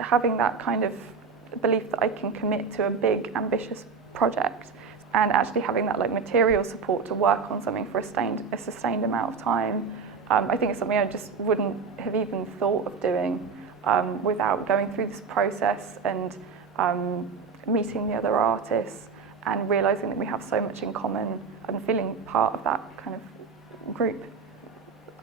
having that kind of belief that I can commit to a big, ambitious project, and actually having that like material support to work on something for a sustained amount of time, I think it's something I just wouldn't have even thought of doing without going through this process and meeting the other artists and realising that we have so much in common and feeling part of that kind of group.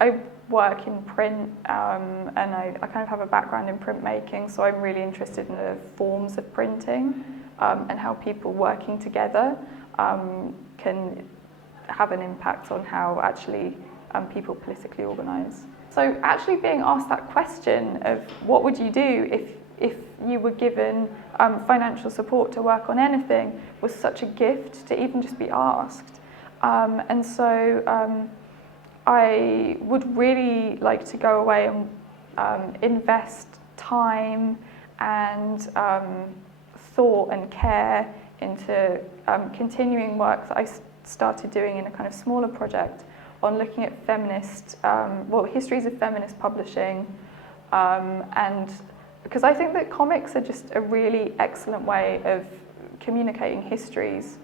I work in print and I kind of have a background in printmaking, so I'm really interested in the forms of printing and how people working together can have an impact on how actually people politically organise. So actually being asked that question of what would you do if you were given financial support to work on anything was such a gift to even just be asked. And so I would really like to go away and invest time and thought and care into continuing work that I started doing in a kind of smaller project on looking at histories of feminist publishing, and because I think that comics are just a really excellent way of communicating histories.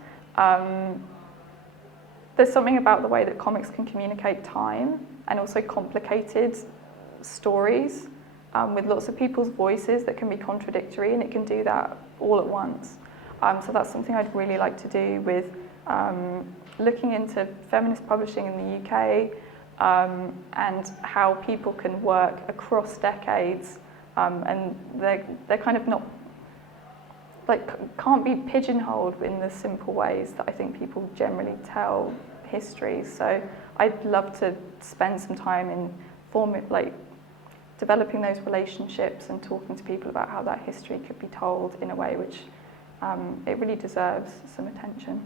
There's something about the way that comics can communicate time and also complicated stories with lots of people's voices that can be contradictory, and it can do that all at once. So that's something I'd really like to do with looking into feminist publishing in the UK and how people can work across decades, and they're kind of not, like, can't be pigeonholed in the simple ways that I think people generally tell history. So I'd love to spend some time in developing those relationships and talking to people about how that history could be told in a way which it really deserves some attention.